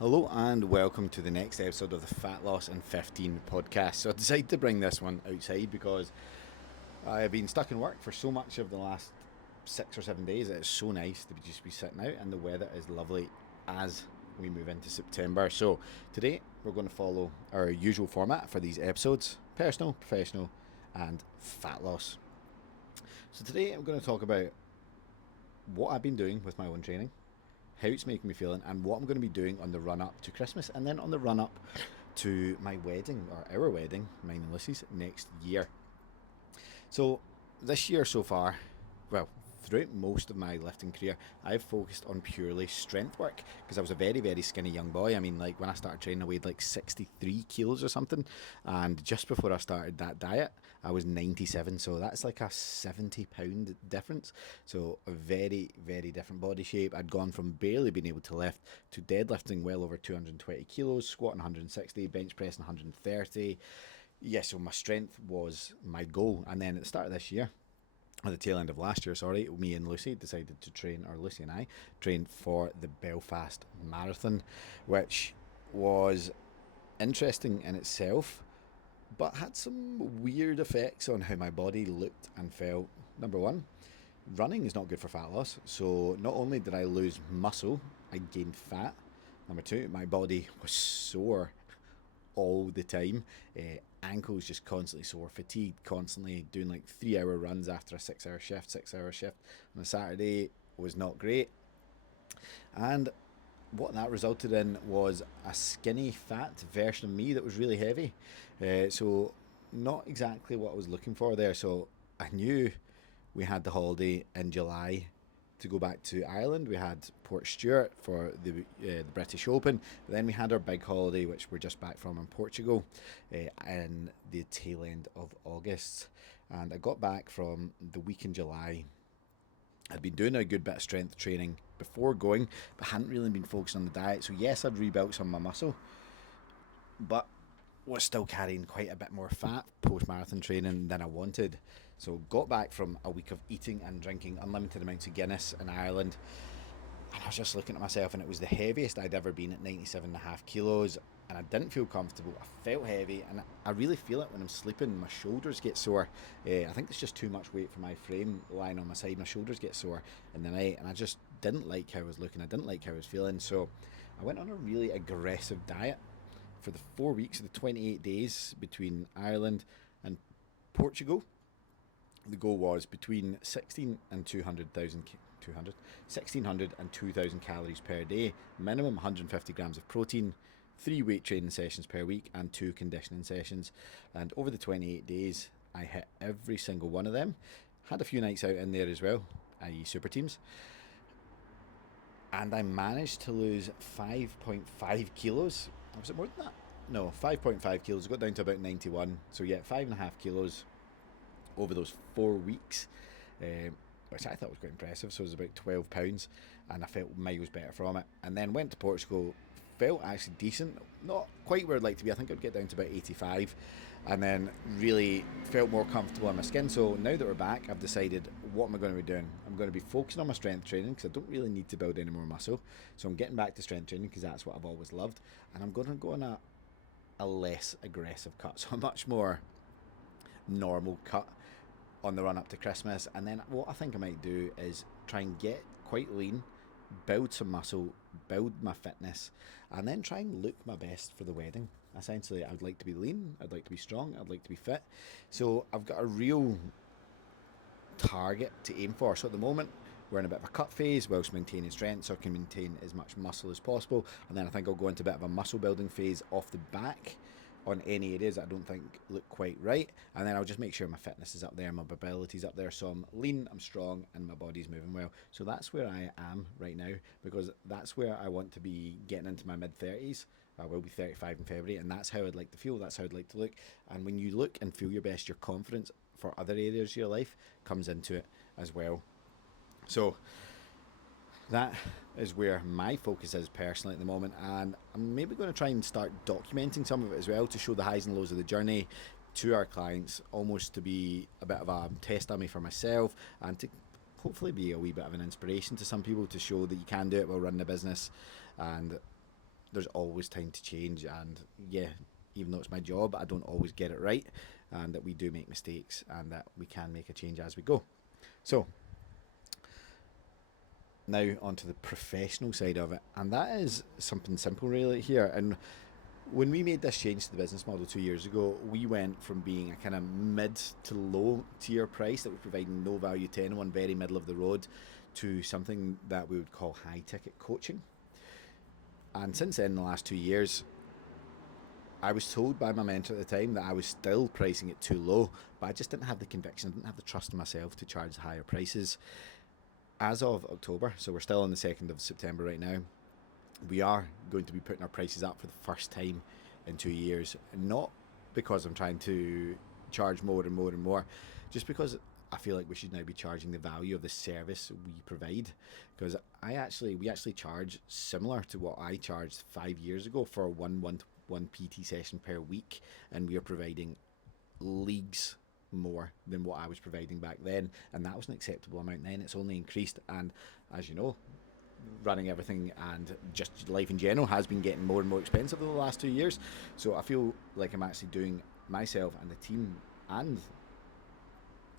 Hello and welcome to the next episode of the Fat Loss in 15 podcast. So I decided to bring this one outside because I have been stuck in work for so much of the last 6 or 7 days. It's so nice to just be sitting out and the weather is lovely as we move into September. So today we're going to follow our usual format for these episodes: personal, professional and fat loss. So today I'm going to talk about what I've been doing with my own training, how it's making me feeling, and what I'm going to be doing on the run up to Christmas, and then on the run up to my wedding, or our wedding, mine and Lucy's, next year. So, this year so far, well, throughout most of my lifting career, I've focused on purely strength work because I was a very, very skinny young boy. I mean, like when I started training, I weighed like 63 kilos or something. And just before I started that diet, I was 97. So that's like a 70-pound difference. So a very, very different body shape. I'd gone from barely being able to lift to deadlifting well over 220 kilos, squatting 160, bench pressing 130. Yeah, so my strength was my goal. And then at the start of this year, at the tail end of last year, sorry, me and Lucy decided to train, or Lucy and I trained for the Belfast Marathon, which was interesting in itself, but had some weird effects on how my body looked and felt. Number one, running is not good for fat loss. So not only did I lose muscle, I gained fat. Number two, my body was sore all the time. Ankles just constantly sore, fatigued constantly, doing like 3 hour runs after a 6 hour shift. 6 hour shift on a Saturday was not great. And what that resulted in was a skinny, fat version of me that was really heavy. So, not exactly what I was looking for there. So, I knew we had the holiday in July to go back to Ireland. We had Portstewart for the British Open. But then we had our big holiday, which we're just back from in Portugal, in the tail end of August. And I got back from the week in July. I'd been doing a good bit of strength training before going, but hadn't really been focused on the diet. So yes, I'd rebuilt some of my muscle, but was still carrying quite a bit more fat post-marathon training than I wanted. So got back from a week of eating and drinking unlimited amounts of Guinness in Ireland, and I was just looking at myself, and it was the heaviest I'd ever been at 97.5 kilos, and I didn't feel comfortable. I felt heavy, and I really feel it when I'm sleeping. My shoulders get sore. I think it's just too much weight for my frame lying on my side. My shoulders get sore in the night, and I just didn't like how I was looking. I didn't like how I was feeling. So I went on a really aggressive diet for the 4 weeks, the 28 days between Ireland and Portugal. The goal was between 16 and 1600 and 2000 calories per day, minimum 150 grams of protein, 3 weight training sessions per week, and 2 conditioning sessions. And over the 28 days, I hit every single one of them. Had a few nights out in there as well, i.e., super teams. And I managed to lose 5.5 kilos. Was it more than that? No, 5.5 kilos. I got down to about 91. So, yeah, 5.5 kilos over those 4 weeks, which I thought was quite impressive. So it was about 12 pounds, and I felt miles better from it. And then went to Portugal, felt actually decent, not quite where I'd like to be. I think I'd get down to about 85, and then really felt more comfortable in my skin. So now that we're back, I've decided, what am I going to be doing? I'm going to be focusing on my strength training because I don't really need to build any more muscle. So I'm getting back to strength training because that's what I've always loved, and I'm going to go on a less aggressive cut, so a much more normal cut on the run up to Christmas. And then what I think I might do is try and get quite lean, build some muscle, build my fitness, and then try and look my best for the wedding. Essentially, I'd like to be lean, I'd like to be strong, I'd like to be fit. So I've got a real target to aim for. So at the moment, we're in a bit of a cut phase whilst maintaining strength, so I can maintain as much muscle as possible. And then I think I'll go into a bit of a muscle building phase off the back on any areas that I don't think look quite right. And then I'll just make sure my fitness is up there, my mobility's up there, so I'm lean, I'm strong, and my body's moving well. So that's where I am right now, because that's where I want to be getting into my mid-30s. I will be 35 in February, and that's how I'd like to feel, that's how I'd like to look. And when you look and feel your best, your confidence for other areas of your life comes into it as well. So that is where my focus is personally at the moment, and I'm maybe going to try and start documenting some of it as well to show the highs and lows of the journey to our clients, almost to be a bit of a test dummy for myself, and to hopefully be a wee bit of an inspiration to some people to show that you can do it while running a business. And there's always time to change, and yeah, even though it's my job, I don't always get it right, and that we do make mistakes, and that we can make a change as we go. So now onto the professional side of it, and that is something simple really here. And when we made this change to the business model 2 years ago, we went from being a kind of mid to low tier price that was providing no value to anyone, very middle of the road, to something that we would call high ticket coaching. And since then, in the last 2 years, I was told by my mentor at the time that I was still pricing it too low, but I just didn't have the conviction, I didn't have the trust in myself to charge higher prices. As of October, so we're still on the 2nd of September right now, we are going to be putting our prices up for the first time in 2 years. Not because I'm trying to charge more and more and more, just because I feel like we should now be charging the value of the service we provide. Because we actually charge similar to what I charged 5 years ago for one PT session per week, and we are providing leagues more than what I was providing back then, and that was an acceptable amount then. It's only increased, and as you know, running everything and just life in general has been getting more and more expensive over the last 2 years. So I feel like I'm actually doing myself and the team and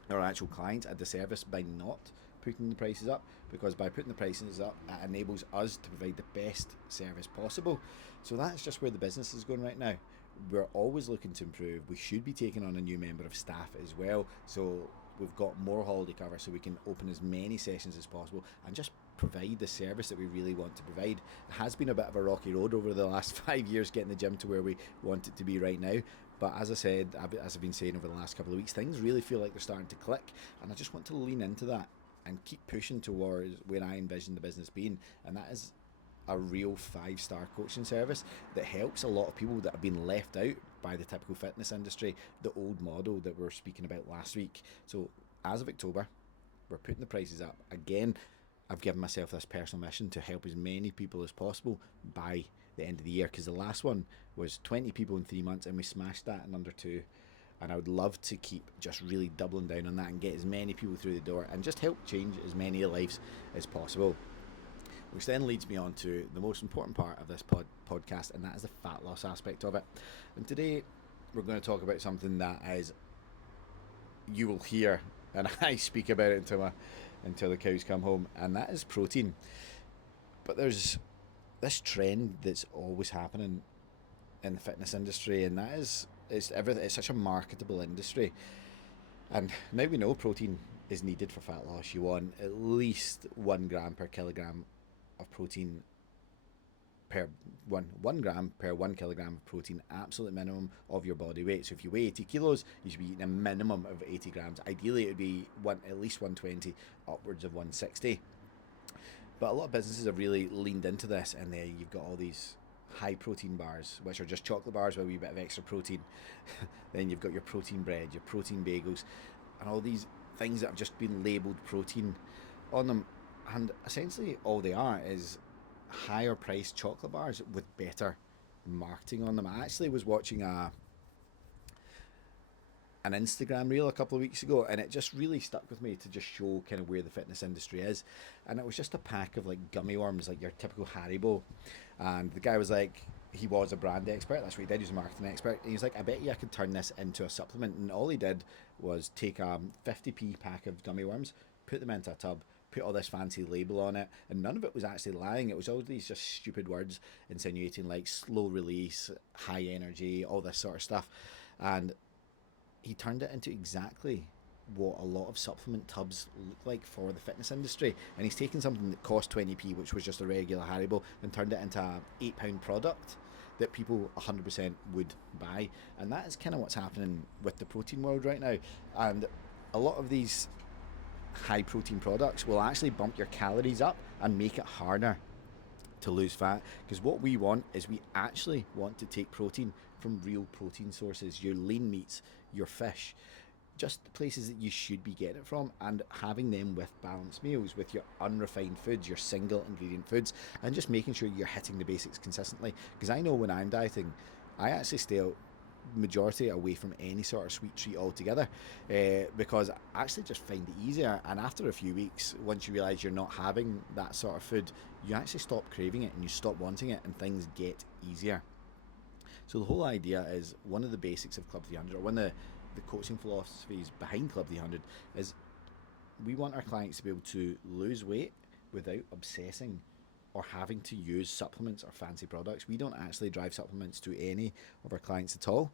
our actual clients a disservice by not putting the prices up, because by putting the prices up, it enables us to provide the best service possible. So that's just where the business is going right now. We're always looking to improve. We should be taking on a new member of staff as well, so we've got more holiday cover so we can open as many sessions as possible and just provide the service that we really want to provide. It has been a bit of a rocky road over the last 5 years getting the gym to where we want it to be right now, but as I said, as I've been saying over the last couple of weeks, things really feel like they're starting to click, and I just want to lean into that and keep pushing towards where I envision the business being, and that is a real 5-star coaching service that helps a lot of people that have been left out by the typical fitness industry, the old model that we were speaking about last week. So as of October, we're putting the prices up again. I've given myself this personal mission to help as many people as possible by the end of the year, because the last one was 20 people in 3 months and we smashed that in under 2, and I would love to keep just really doubling down on that and get as many people through the door and just help change as many lives as possible. Which then leads me on to the most important part of this podcast, and that is the fat loss aspect of it. And today we're going to talk about something that is, you will hear, and I speak about it until the cows come home, and that is protein. But there's this trend that's always happening in the fitness industry, and that is it's such a marketable industry. And now we know protein is needed for fat loss. You want at least 1 gram per kilogram of protein per 1 gram per 1 kilogram of protein, absolute minimum of your body weight. So if you weigh 80 kilos, you should be eating a minimum of 80 grams. Ideally, it would be at least 120, upwards of 160. But a lot of businesses have really leaned into this, and there you've got all these high protein bars, which are just chocolate bars with a wee bit of extra protein. Then you've got your protein bread, your protein bagels, and all these things that have just been labelled protein on them. And essentially all they are is higher priced chocolate bars with better marketing on them. I actually was watching an Instagram reel a couple of weeks ago, and it just really stuck with me to just show kind of where the fitness industry is. And it was just a pack of like gummy worms, like your typical Haribo. And the guy was like, he was a brand expert, that's what he did, he was a marketing expert, and he's like, I bet you I could turn this into a supplement. And all he did was take a 50p pack of gummy worms, put them into a tub, put all this fancy label on it, and none of it was actually lying. It was all these just stupid words insinuating like slow release, high energy, all this sort of stuff. And he turned it into exactly what a lot of supplement tubs look like for the fitness industry. And he's taken something that cost 20p, which was just a regular Haribo, and turned it into a £8 product that people 100% would buy. And that is kind of what's happening with the protein world right now. And a lot of these high protein products will actually bump your calories up and make it harder to lose fat, because what we want is we actually want to take protein from real protein sources, your lean meats, your fish, just the places that you should be getting it from, and having them with balanced meals, with your unrefined foods, your single ingredient foods, and just making sure you're hitting the basics consistently. Because I know when I'm dieting, I actually stay out majority away from any sort of sweet treat altogether, because I actually just find it easier. And after a few weeks, once you realise you're not having that sort of food, you actually stop craving it and you stop wanting it, and things get easier. So the whole idea is, one of the basics of Club 300, or one of the coaching philosophies behind Club 300, is we want our clients to be able to lose weight without obsessing or having to use supplements or fancy products. We don't actually drive supplements to any of our clients at all,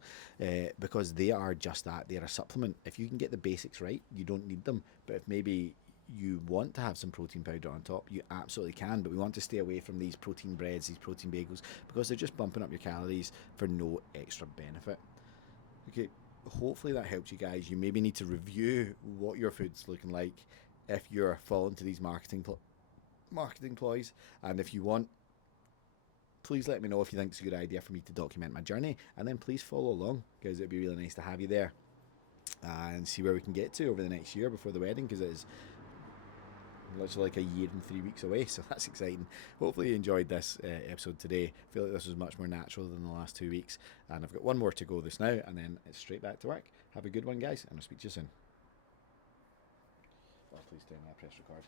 because they are just that. They're a supplement. If you can get the basics right, you don't need them. But if maybe you want to have some protein powder on top, you absolutely can. But we want to stay away from these protein breads, these protein bagels, because they're just bumping up your calories for no extra benefit. Okay, hopefully that helps you guys. You maybe need to review what your food's looking like if you're falling to these marketing ploys. And if you want, please let me know if you think it's a good idea for me to document my journey, and then please follow along, because it'd be really nice to have you there and see where we can get to over the next year before the wedding, because it is literally like a year and 3 weeks away, so that's exciting. Hopefully you enjoyed this episode today. I feel like this was much more natural than the last 2 weeks, and I've got one more to go this now, and then it's straight back to work. Have a good one, guys, and I'll speak to you soon. Oh, please tell me I press record.